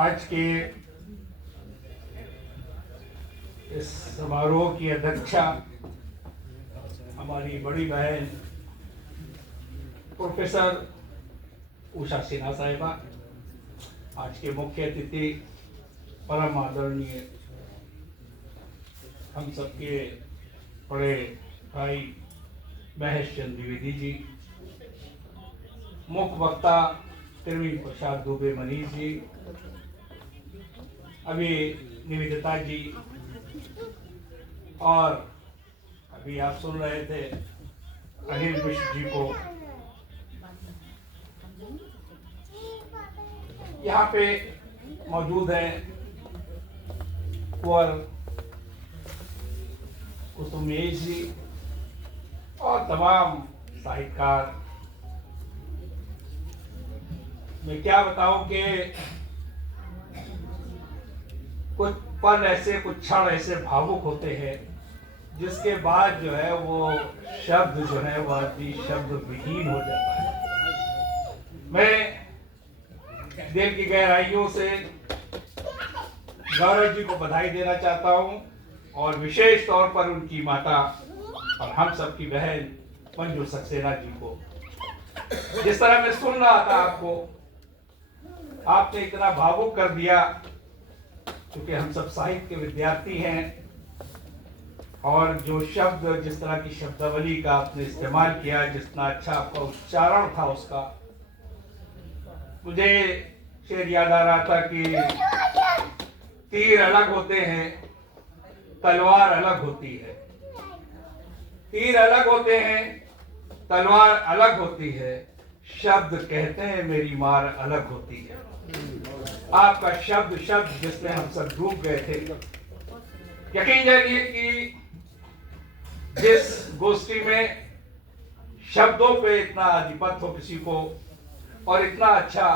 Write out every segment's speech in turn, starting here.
आज के इस समारोह की अध्यक्षा हमारी बड़ी बहन प्रोफेसर उषा सिन्हा साहिबा, आज के मुख्य अतिथि परम आदरणीय हम सबके बड़े भाई महेश चंद्र द्विवेदी जी, मुख्य वक्ता प्रवीण प्रसाद दुबे मनीष जी, अभी निवेदिता जी, और अभी आप सुन रहे थे अनिल मिश्र जी को। यहाँ पे मौजूद है कुंवर कुसुमेश जी और तमाम साहित्यकार। मैं क्या बताऊं कि कुछ पल ऐसे, कुछ क्षण ऐसे भावुक होते हैं जिसके बाद जो है वो शब्द जो है वो आदमी शब्द विहीन हो जाता है। मैं दिल की गहराइयों से गौरव जी को बधाई देना चाहता हूं और विशेष तौर पर उनकी माता और हम सबकी बहन मंजू सक्सेना जी को। जिस तरह मैं सुन रहा था आपने इतना भावुक कर दिया, क्योंकि हम सब साहित्य के विद्यार्थी हैं और जो शब्द, जिस तरह की शब्दावली का आपने इस्तेमाल किया, जितना अच्छा आपका उच्चारण था उसका, मुझे शेर याद आ रहा था कि तीर अलग होते हैं, तलवार अलग होती है। तीर अलग होते हैं, तलवार अलग होती है, शब्द कहते हैं मेरी मार अलग होती है। आपका शब्द जिसमें हम सब डूब गए थे। यकीन जानिए कि जिस गोष्ठी में शब्दों पे इतना आधिपत्य हो किसी को और इतना अच्छा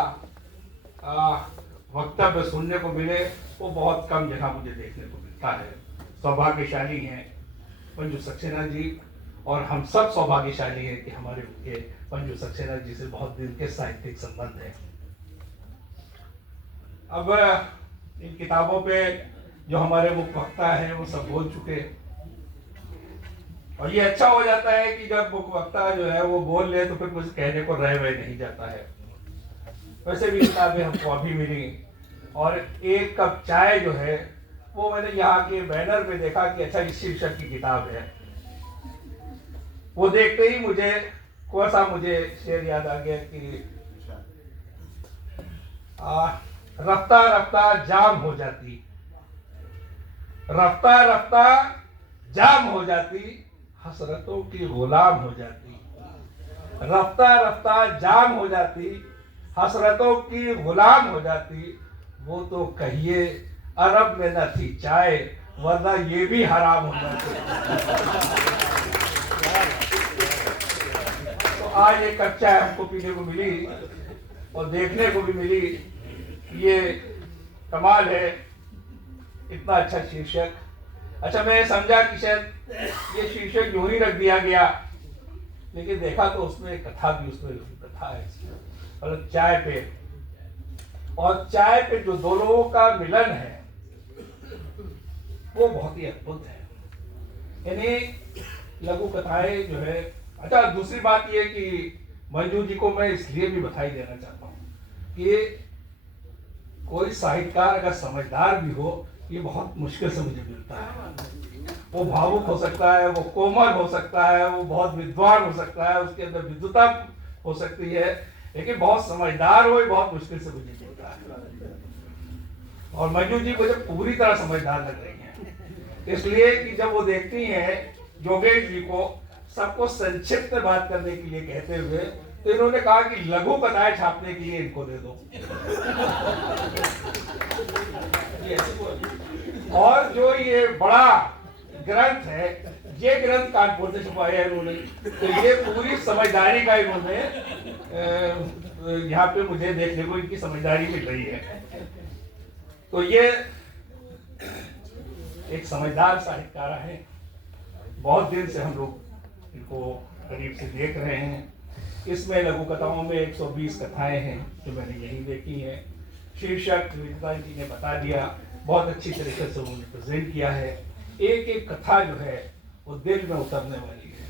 वक्तव्य सुनने को मिले, वो बहुत कम जगह मुझे देखने को मिलता है। सौभाग्यशाली हैं मंजू सक्सेना जी, और हम सब सौभाग्यशाली हैं कि हमारे उनके मंजू सक्सेना जी से बहुत दिन के साहित्यिक संबंध है। अब इन किताबों पे जो हमारे मुख्य वक्ता हैं वो सब बोल चुके, और ये अच्छा हो जाता है कि जब मुख्य वक्ता जो है वो बोल ले तो फिर कुछ कहने को रह नहीं जाता है। वैसे भी किताबें हमको अभी मिली, और एक कप चाय जो है वो मैंने यहाँ के बैनर पे देखा कि अच्छा इस शीर्षक की किताब है। वो देखते ही मुझे शेर याद आ गया कि रफ्ता रफ्ता जाम हो जाती, रफ्ता रफ्ता जाम हो जाती, हसरतों की गुलाम हो जाती। रफ्ता रफ्ता जाम हो जाती, हसरतों की गुलाम हो जाती। वो तो कहिए अरब में न थी चाय, वरना ये भी हराम हो जाती। तो आज एक कप चाय हमको पीने को मिली और देखने को भी मिली। ये कमाल है, इतना अच्छा शीर्षक। अच्छा, मैं समझा कि शायद ये शीर्षक यूं ही रख दिया गया, लेकिन देखा तो उसमें एक कथा भी, उसमें कथा है मतलब चाय पे, और चाय पे जो दो लोगों का मिलन है वो बहुत ही अद्भुत है। यानी लघु कथाएं जो है। अच्छा, दूसरी बात ये कि मंजू जी को मैं इसलिए भी बधाई देना चाहता हूँ कि कोई साहित्यकार अगर समझदार भी हो, ये बहुत मुश्किल से मुझे मिलता है। वो भावुक हो सकता है, वो कोमल हो सकता है, वो बहुत विद्वान हो सकता है, उसके अंदर विद्वता हो सकती है, लेकिन बहुत समझदार हो, ये बहुत मुश्किल से मुझे मिलता है। और मंजू जी मुझे पूरी तरह समझदार लग रही हैं, इसलिए कि जब वो देखती हैं योगेश जी को सबको संक्षिप्त में बात करने के लिए कहते हुए, तो इन्होंने कहा कि लघु कथाएं छापने के लिए इनको दे दो। और जो ये बड़ा ग्रंथ है, ये ग्रंथ कानपुर से छुपाया है इन्होंने, तो ये पूरी समझदारी का इन्होंने यहाँ पे मुझे देखने को इनकी समझदारी मिल रही है। तो ये एक समझदार साहित्यकार है। बहुत दिन से हम लोग इनको करीब से देख रहे हैं। इसमें लघु कथाओं में 120 कथाएं हैं जो मैंने यहीं देखी हैं। शीर्षक विनीता जी ने बता दिया, बहुत अच्छी तरीके से उन्होंने प्रेजेंट किया है। एक एक कथा जो है वो दिल में उतरने वाली है।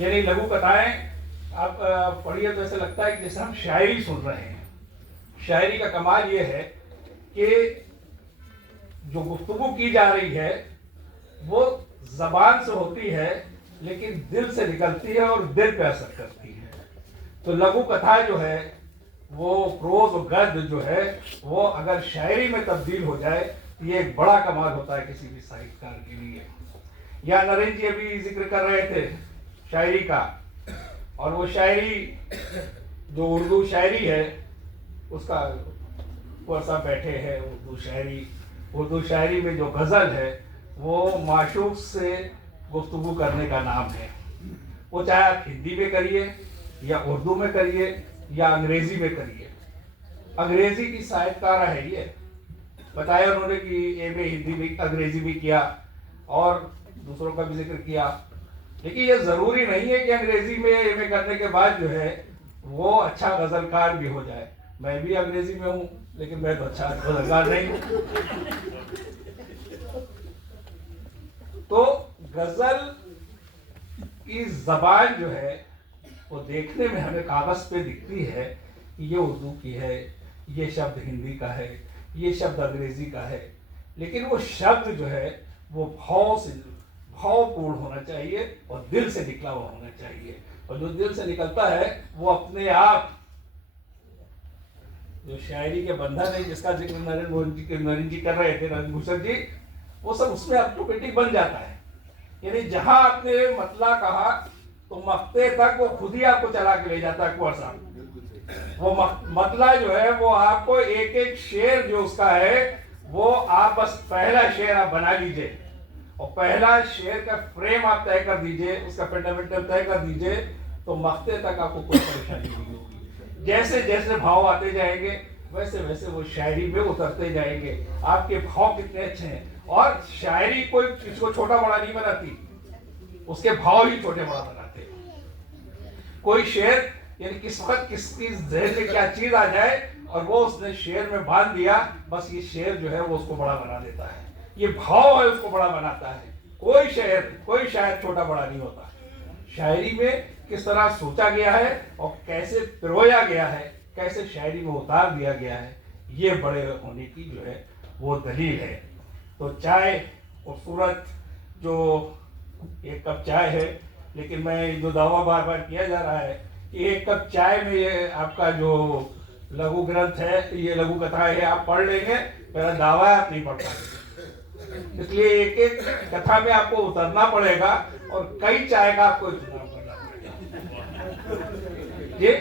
यानी लघु कथाएं आप पढ़िए तो ऐसा लगता है कि जैसे हम शायरी सुन रहे हैं। शायरी का कमाल ये है कि जो गुफ्तगू की जा रही है वो जबान से होती है लेकिन दिल से निकलती है और दिल पे असर करती है। तो लघु कथा जो है वो प्रोज और गद्य जो है वो अगर शायरी में तब्दील हो जाए तो ये एक बड़ा कमाल होता है किसी भी साहित्यकार के लिए। या नरेंद्र जी अभी जिक्र कर रहे थे शायरी का, और वो शायरी जो उर्दू शायरी है उसका वर्षा बैठे हैं। उर्दू शायरी में जो गज़ल है वो माशूक से गुफ्तगू करने का नाम है। वो चाहे आप हिंदी में करिए या उर्दू में करिए या अंग्रेजी में करिए। अंग्रेजी की साहित्यकार है ये, बताया उन्होंने कि एमए हिंदी में अंग्रेजी में किया और दूसरों का भी जिक्र किया। लेकिन ये जरूरी नहीं है कि अंग्रेजी में एमए करने के बाद जो है वो अच्छा गजलकार भी हो जाए। मैं भी अंग्रेजी में हूँ लेकिन मैं तो अच्छा गजलकार नहीं हूँ। तो गजल की जबान जो है वो देखने में हमें कागज पे दिखती है कि ये उर्दू की है, ये शब्द हिंदी का है, ये शब्द अंग्रेजी का है, लेकिन वो शब्द जो है वो भावपूर्ण होना चाहिए और दिल से निकला हुआ होना चाहिए। और जो दिल से निकलता है वो अपने आप जो शायरी के बंधन है जिसका जिक्र नरेंद्र जी कर रहे थे, नरेंद्र भूषण जी, वो सब उसमें ऑटोमेटिक बन जाता है। यानी जहां आपने मतला कहा तो मक्ते तक वो खुद ही आपको चला के ले जाता है कुंवर साहब। वो मतला जो है वो आपको एक एक शेर जो उसका है वो आप बस पहला शेर आप बना लीजिए और पहला शेर का फ्रेम आप तय कर दीजिए, उसका फंडामेंटल तय कर दीजिए, तो मक्ते तक आपको कोई परेशानी नहीं होगी। जैसे जैसे भाव आते जाएंगे वैसे वैसे वो शायरी में उतरते जाएंगे। आपके भाव कितने अच्छे हैं। और शायरी कोई किसको छोटा बड़ा नहीं बनाती, उसके भाव ही छोटे बड़ा बनाते हैं। कोई शेर यानी किस वक्त किसकी जहन में क्या चीज आ जाए और वो उसने शेर में बांध दिया, बस ये शेर जो है वो उसको बड़ा बना देता है। ये भाव है उसको बड़ा बनाता है। कोई शायर छोटा बड़ा नहीं होता। शायरी में किस तरह सोचा गया है और कैसे पिरोया गया है, कैसे शायरी में उतार दिया गया है, ये बड़े होने की जो है वो दलील है। तो चाय खूबसूरत जो एक कप चाय है, लेकिन मैं जो दावा बार बार किया जा रहा है कि एक कप चाय में ये आपका जो लघु ग्रंथ है, ये लघु कथा है, आप पढ़ लेंगे, मेरा दावा है आप नहीं पढ़ पाएंगे। इसलिए एक एक कथा में आपको उतरना पड़ेगा और कई चाय का आपको चुनाव करना पड़ेगा। ये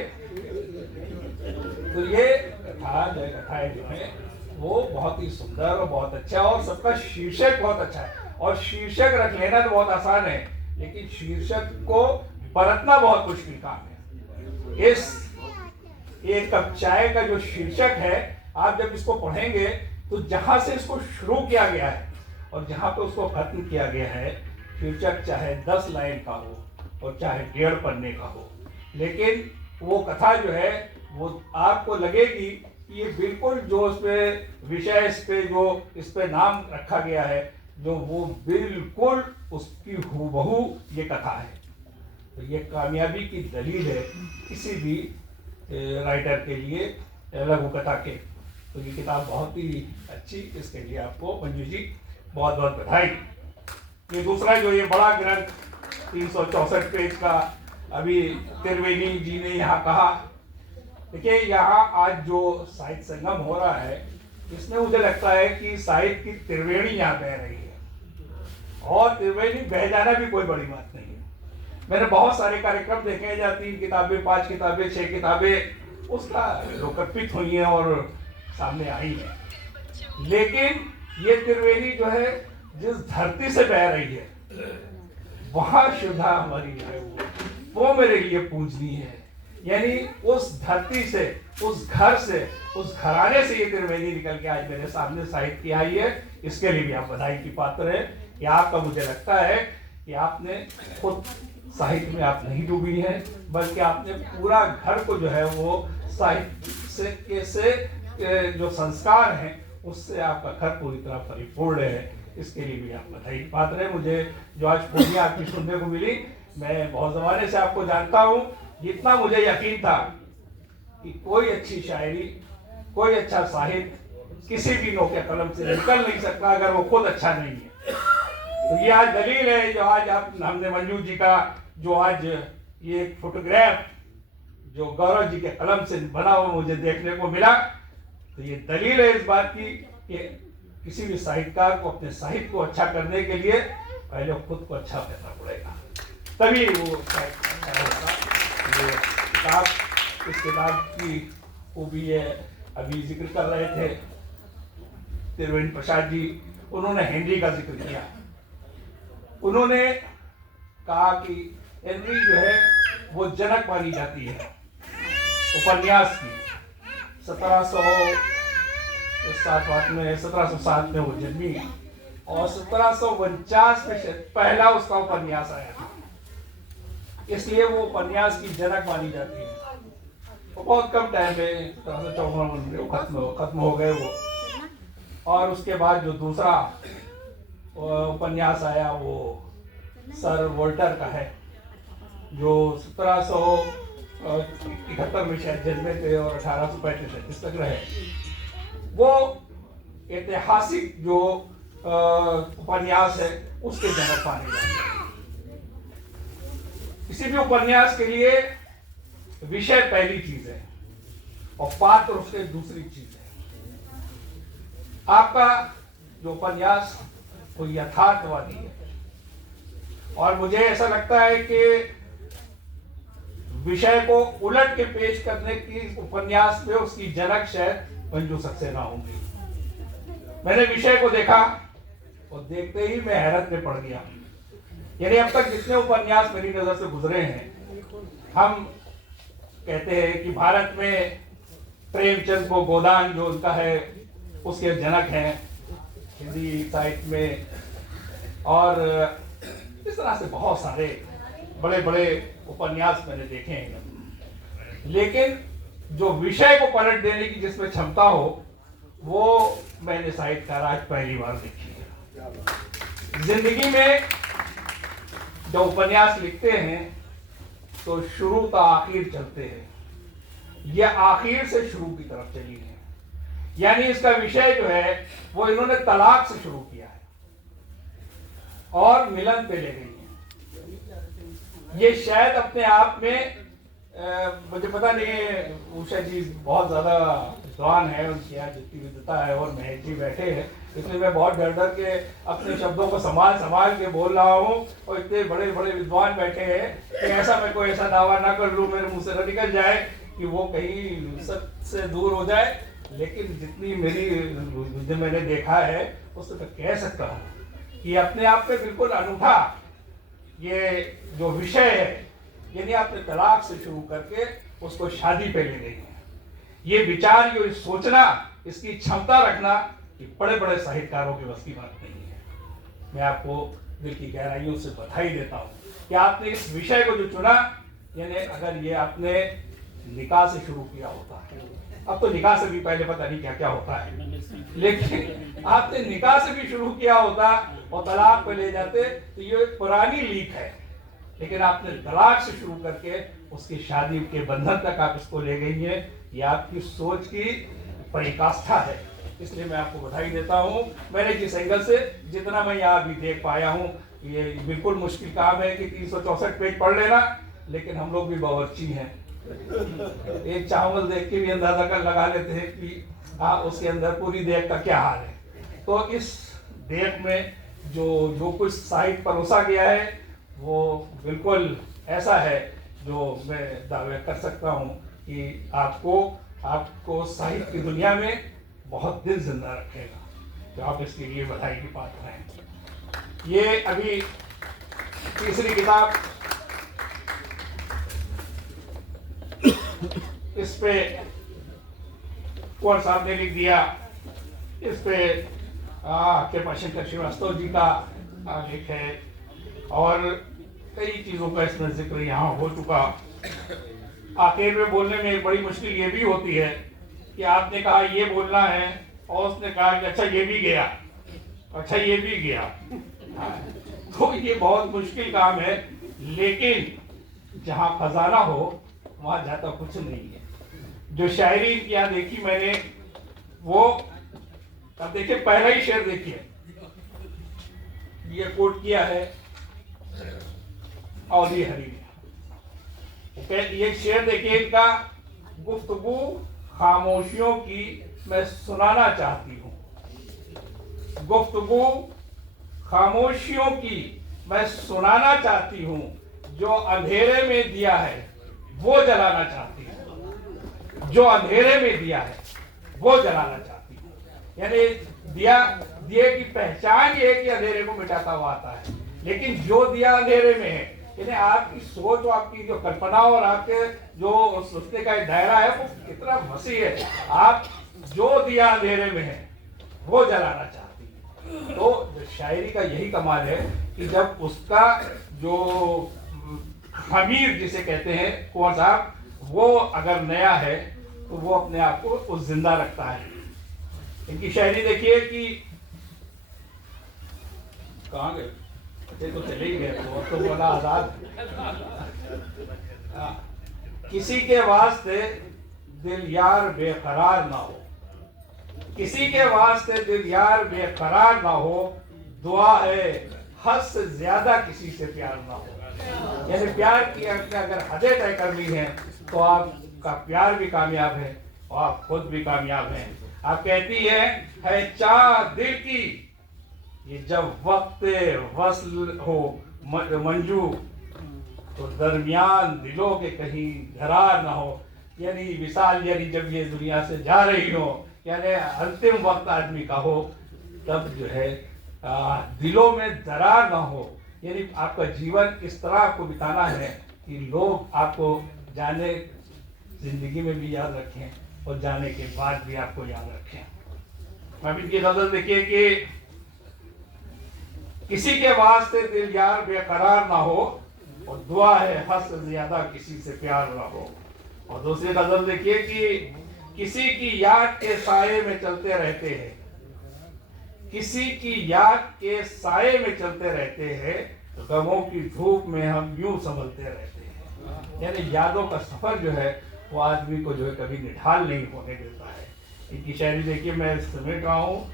तो ये कथाएं जो है वो बहुत ही सुंदर और बहुत अच्छा, और सबका शीर्षक बहुत अच्छा है। और शीर्षक रख लेना तो बहुत आसान है, लेकिन शीर्षक को बरतना बहुत मुश्किल काम है। इस एक कप चाय का जो शीर्षक है, आप जब इसको पढ़ेंगे तो जहां से इसको शुरू किया गया है और जहां पे उसको खत्म किया गया है, शीर्षक चाहे 10 लाइन का हो और चाहे 1.5 पन्ने का हो, लेकिन वो कथा जो है वो आपको लगेगी कि ये बिल्कुल जो इस पे विषय, इस पे नाम रखा गया है, जो वो बिल्कुल उसकी हूबहू ये कथा है। तो ये कामयाबी की दलील है किसी भी राइटर के लिए लघु कथा के। तो ये किताब बहुत ही अच्छी, इसके लिए आपको मंजू जी बहुत बहुत बधाई। ये दूसरा जो ये बड़ा ग्रंथ 364 पेज का अभी त्रिवेणी जी ने यहाँ कहा, देखिए यहाँ आज जो साहित्य संगम हो रहा है इसमें मुझे लगता है कि साहित्य की त्रिवेणी यहाँ बह रही है, और त्रिवेणी बह जाना भी कोई बड़ी बात नहीं है। मैंने बहुत सारे कार्यक्रम देखे हैं जहाँ 3 किताबें, 5 किताबें, 6 किताबें उसका लोकर्पित हुई हैं और सामने आई हैं, लेकिन ये त्रिवेणी जो है जिस धरती से बह रही है वहां श्रद्धा हमारी जो है वो मेरे लिए पूजनीय है। यानी उस धरती से, उस घर से, उस घराने से ये त्रिवेणी निकल के आज मेरे सामने साहित्य की आई है। इसके लिए भी आप बधाई की पात्र हैं कि आपका, मुझे लगता है कि आपने खुद साहित्य में आप नहीं डूबी हैं, बल्कि आपने पूरा घर को जो है वो साहित्य से जो संस्कार हैं उससे आपका घर पूरी तरह परिपूर्ण है। इसके लिए भी आप बधाई की पात्र है। मुझे जो आज पूर्णिया आपकी सुनने को मिली, मैं बहुत ज़माने से आपको जानता हूँ, जितना मुझे यकीन था कि कोई अच्छी शायरी, कोई अच्छा साहित्य किसी भी नोके कलम से निकल नहीं सकता अगर वो खुद अच्छा नहीं है। तो ये आज दलील है जो आज हमने मंजू जी का जो आज ये फोटोग्राफ जो गौरव जी के कलम से बना हुआ मुझे देखने को मिला, तो ये दलील है इस बात की कि किसी भी साहित्यकार को अपने साहित्य को अच्छा करने के लिए पहले खुद को अच्छा करना पड़ेगा, तभी वो अच्छा होगा। ये किताब, इस किताब की खूबी है, अभी जिक्र कर रहे थे त्रिवेणी प्रसाद जी, उन्होंने हेनरी का जिक्र किया। उन्होंने कहा कि हेनरी जो है वो जनक मानी जाती है उपन्यास की। 1707 में वो जन्मी और 1749 में पहला उसका उपन्यास आया था, इसलिए वो उपन्यास की जनक मानी जाती है। वो बहुत कम टाइम में 1754 में खत्म हो गए वो। और उसके बाद जो दूसरा उपन्यास आया वो सर वोल्टर का है, जो 1771 में शायद जन्मे थे और 1835 तक रहे। वो ऐतिहासिक जो उपन्यास है उसके जनक माने जाते हैं। किसी भी उपन्यास के लिए विषय पहली चीज है और पात्र उसके दूसरी चीज है। आपका जो उपन्यास वो यथार्थवादी है और मुझे ऐसा लगता है कि विषय को उलट के पेश करने की उपन्यास में उसकी जनक शायद मंजू सक्सेना होंगी। मैंने विषय को देखा और देखते ही मैं हैरत में पड़ गया। यानी अब तक जितने उपन्यास मेरी नजर से गुजरे हैं, हम कहते हैं कि भारत में प्रेमचंद को गोदान जो उनका है उसके जनक हैं हिंदी साहित्य में, और इस तरह से बहुत सारे बड़े बड़े उपन्यास मैंने देखे हैं। लेकिन जो विषय को पलट देने की जिसमें क्षमता हो वो मैंने साहित्यकार आज पहली बार देखी है। जिंदगी में जब उपन्यास लिखते हैं तो शुरू तो आखिर चलते हैं, यह आखिर से शुरू की तरफ चली है। यानी इसका विषय जो है वो इन्होंने तलाक से शुरू किया है और मिलन पे ले गई है। ये शायद अपने आप में मुझे पता नहीं, उषा जी बहुत ज्यादा विद्वान है, उनकी यहाँ जितनी विद्वता है, और महेश जी बैठे हैं, इसलिए मैं बहुत डर डर के अपने शब्दों को संभाल के बोल रहा हूँ। और इतने बड़े बड़े विद्वान बैठे हैं कि ऐसा मैं कोई ऐसा दावा ना कर लूँ, मेरे मुंह से न निकल जाए कि वो कहीं सच से दूर हो जाए। लेकिन जितनी जो मैंने देखा है उससे तो कह सकता हूँ कि अपने आप में बिल्कुल अनूठा ये जो विषय है, यानी आपने तलाक से शुरू करके उसको शादी पे ले गई है। ये विचार, ये सोचना, इसकी क्षमता रखना कि बड़े बड़े साहित्यकारों की बस की बात नहीं है। मैं आपको दिल की गहराइयों से बधाई देता हूँ कि आपने इस विषय को जो चुना, यानी अगर ये आपने निकाह से शुरू किया होता, अब तो निकाह से भी पहले पता नहीं क्या क्या होता है, लेकिन आपने निकाह से भी शुरू किया होता और तलाक पे ले जाते तो ये पुरानी लीक है। लेकिन आपने तलाक से शुरू करके उसकी शादी के बंधन तक आप इसको ले गई हैं। ये आपकी सोच की पराकाष्ठा है, इसलिए मैं आपको बधाई देता हूँ। मैंने जिस एंगल से जितना मैं यहाँ अभी देख पाया हूँ, ये बिल्कुल मुश्किल काम है कि 364 पेज पढ़ लेना, लेकिन हम लोग भी बावर्ची हैं, एक चावल देख के भी अंदाजा कर लगा लेते हैं कि हाँ उसके अंदर पूरी देख का क्या हाल है। तो इस देख में जो कुछ साहित्य परोसा गया है वो बिल्कुल ऐसा है जो मैं दावे कर सकता हूँ कि आपको साहित्य की दुनिया में बहुत दिल जिंदा रखेगा। तो आप इसके लिए बधाई की पात्र हैं। ये अभी तीसरी किताब, इस पे कुंवर साहब ने लिख दिया, इस पे कृपा शंकर श्रीवास्तव जी का लेख है और कई चीज़ों का इसमें जिक्र यहाँ हो चुका। आखिर में बोलने में एक बड़ी मुश्किल ये भी होती है कि आपने कहा ये बोलना है और उसने कहा कि अच्छा ये भी गया, अच्छा ये भी गया। तो ये बहुत मुश्किल काम है, लेकिन जहाँ खजाना हो वहाँ जाता कुछ नहीं है। जो शायरी यहाँ देखी मैंने, वो अब देखिए पहला ही शेर देखिए, ये कोट किया है और ये हरी ने। ये शेर देखिए इनका, गुफ्तगू खामोशियों की मैं सुनाना चाहती हूँ, गुफ्तगू खामोशियों की मैं सुनाना चाहती हूँ, जो अंधेरे में दिया है वो जलाना चाहती हूँ, जो अंधेरे में दिया है वो जलाना चाहती हूँ। यानी दिया, दिए की पहचान ये है कि अंधेरे को मिटाता हुआ आता है, लेकिन जो दिया अंधेरे में है, यानी आपकी सोच, आपकी जो कल्पना और आपके जो सोचने का दायरा है वो कितना वसी है। आप जो दिया अंधेरे में है वो जलाना चाहती है। तो शायरी का यही कमाल है कि जब उसका जो खमीर जिसे कहते हैं कुंवर साहब, वो अगर नया है तो वो अपने आप को उस जिंदा रखता है। इनकी शायरी देखिए कि कहाँ गए, तो चले ही गए, तो बोला आजाद। किसी के वास्ते दिल यार बेकरार ना हो, किसी के वास्ते दिल यार बेकरार ना हो, दुआ है हद से ज्यादा किसी से प्यार ना हो। यानी प्यार की अगर हदें तय कर ली हैं तो आपका प्यार भी कामयाब है और आप खुद भी कामयाब हैं। आप कहती है चाह दिल की ये जब वक्त वस्ल हो मंजू, तो दरमियान दिलों के कहीं दरार ना हो। यानी विशाल, यानी जब ये दुनिया से जा रही हो, यानी अंतिम वक्त आदमी का हो, तब जो है दिलों में दरार ना हो। यानी आपका जीवन इस तरह आपको बिताना है कि लोग आपको जाने जिंदगी में भी याद रखें और जाने के बाद भी आपको याद रखें। अब इनकी गजल देखिए कि किसी के वास्ते दिल यार बेकरार ना हो, और दुआ है हद से ज्यादा किसी से प्यार ना हो। और दूसरी गजल देखिए कि किसी की याद के साये में चलते रहते हैं, किसी की याद के साये में चलते रहते हैं, गमों की धूप में हम यूं संभलते रहते हैं। यानी यादों का सफर जो है वो आदमी को जो है कभी निढाल नहीं होने देता है। इनकी शायरी देखिए मैं समेट रहा हूँ,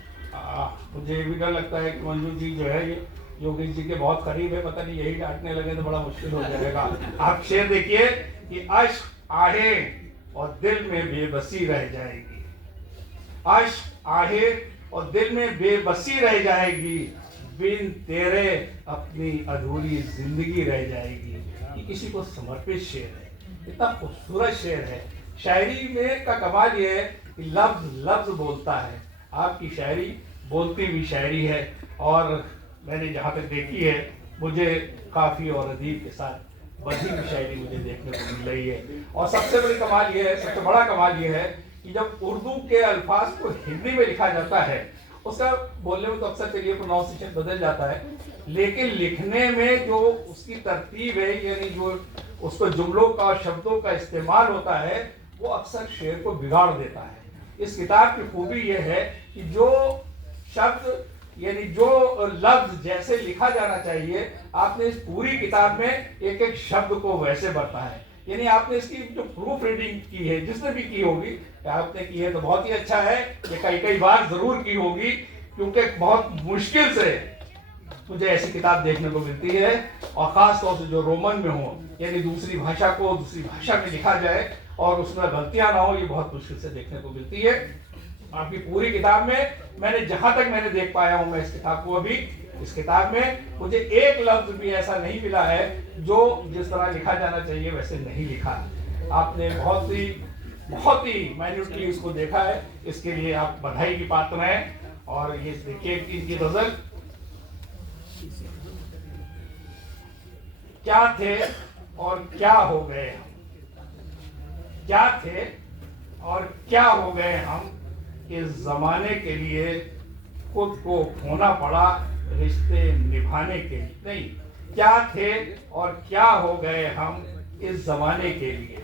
मुझे भी डर लगता है कि मंजू जी जो है ये योगेश जी के बहुत करीब है, पता नहीं यही डांटने लगे तो बड़ा मुश्किल हो जाएगा। आप शेर देखिए कि अश्क आहे और दिल में बेबसी रह जाएगी, अश्क आहे और दिल में बेबसी रह जाएगी, बिन तेरे अपनी अधूरी जिंदगी रह जाएगी। ये किसी को समर्पित शेर है, इतना खूबसूरत शेर है। शायरी में का कमाल ये है कि लफ्ज लफ्ज बोलता है। आपकी शायरी बोलती हुई शायरी है, और मैंने जहाँ तक देखी है मुझे काफ़ी और अदीब के साथ बधी हुई शायरी मुझे देखने को मिल रही है। और सबसे बड़ी कमाल ये है, सबसे बड़ा कमाल ये है कि जब उर्दू के अल्फाज को हिंदी में लिखा जाता है, उसका बोलने में तो अक्सर चलिए प्रोनाउंसिएशन बदल जाता है, लेकिन लिखने में जो उसकी तरतीब है, यानी जो उसको जुमलों का शब्दों का इस्तेमाल होता है, वो अक्सर शेर को बिगाड़ देता है। इस किताब की खूबी यह है कि जो शब्द यानी जो लफ्ज जैसे लिखा जाना चाहिए, आपने इस पूरी किताब में एक एक शब्द को वैसे बरता है। यानी आपने इसकी जो प्रूफ रीडिंग की है, जिसने भी की होगी, आपने की है तो बहुत ही अच्छा है। ये कई कई बार जरूर की होगी, क्योंकि बहुत मुश्किल से मुझे ऐसी किताब देखने को मिलती है, और ख़ास तौर से जो रोमन में हो, यानी दूसरी भाषा को दूसरी भाषा में लिखा जाए और उसमें गलतियां ना हो, ये बहुत मुश्किल से देखने को मिलती है। आपकी पूरी किताब में मैंने जहां तक मैंने देख पाया हूं, मैं इस किताब को अभी, इस किताब में मुझे एक लफ्ज भी ऐसा नहीं मिला है जो जिस तरह लिखा जाना चाहिए वैसे नहीं लिखा। आपने बहुत ही माइन्यूटली इसको देखा है, इसके लिए आप बधाई की पात्र हैं। और ये देखिए इनकी गजल, क्या थे और क्या हो गए हम, क्या थे और क्या हो गए हम, इस जमाने के लिए खुद को खोना पड़ा रिश्ते निभाने के लिए। नहीं, क्या थे और क्या हो गए हम इस जमाने के लिए,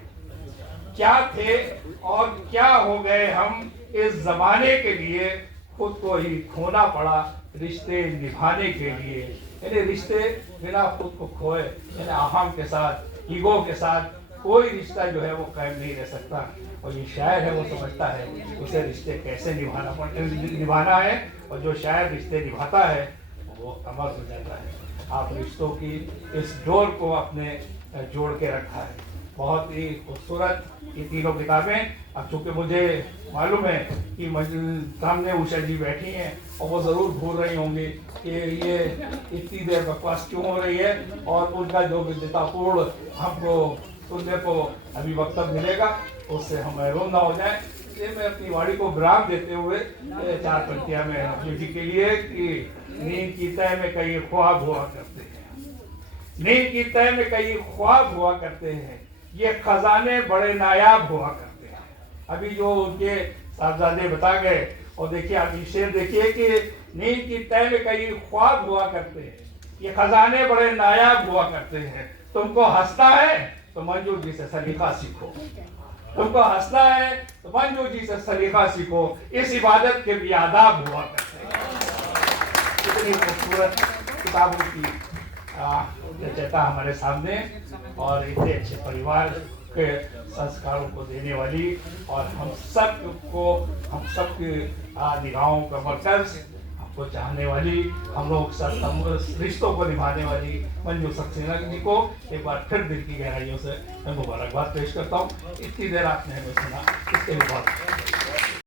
क्या थे और क्या हो गए हम, इस जमाने के लिए खुद को ही खोना पड़ा रिश्ते निभाने के लिए। यानी रिश्ते बिना खुद को खोए, यानी अहम के साथ, ईगो के साथ कोई रिश्ता जो है वो कायम नहीं रह सकता। और ये शायर है वो समझता है उसे रिश्ते कैसे निभाना है, और जो शायर रिश्ते निभाता है वो अमर हो जाता है। आप रिश्तों की इस डोर को अपने जोड़ के रखा है। बहुत ही खूबसूरत ये तीनों किताबें। अब चूँकि मुझे मालूम है कि सामने उषा जी बैठी हैं और वो ज़रूर भूल रही होंगी कि ये इतनी देर बकवास क्यों हो रही है, और उनका जो विद्वतापूर्ण हमको सुनने को अभी वक्तव्य मिलेगा उससे हम महरूम ना हो जाए। इसलिए मैं अपनी वाणी को विराम देते हुए 4 पंक्तियाँ में अपनी जी के लिए कि नींद की तय में कई ख्वाब हुआ करते हैं, नींद की तय में कई ख्वाब हुआ करते हैं, ये खजाने बड़े नायाब हुआ करते हैं। अभी जो उनके साहबजादे बता गए, और देखिए आप ये शेर देखिए कि नींद की तय में कई ख्वाब हुआ करते हैं, ये खजाने बड़े नायाब हुआ करते हैं। तुमको हंसना है तो मंजूर जी से सलीका सीखो, तुमको हंसना है तो मंजूर जी से सलीका सीखो, इस इबादत के भी आदाब हुआ करते हैं। इतनी खूबसूरत किताबों की रचयिता हमारे सामने, और इतने अच्छे परिवार के संस्कारों को देने वाली, और हम सब की निगाहों का मरकज, हमको चाहने वाली, हम लोग सब रिश्तों को निभाने वाली मंजू सक्सेना जी को एक बार फिर दिल की गहराइयों से मैं मुबारकबाद पेश करता हूँ। इतनी देर आपने हमें सुना, इसके लिए बहुत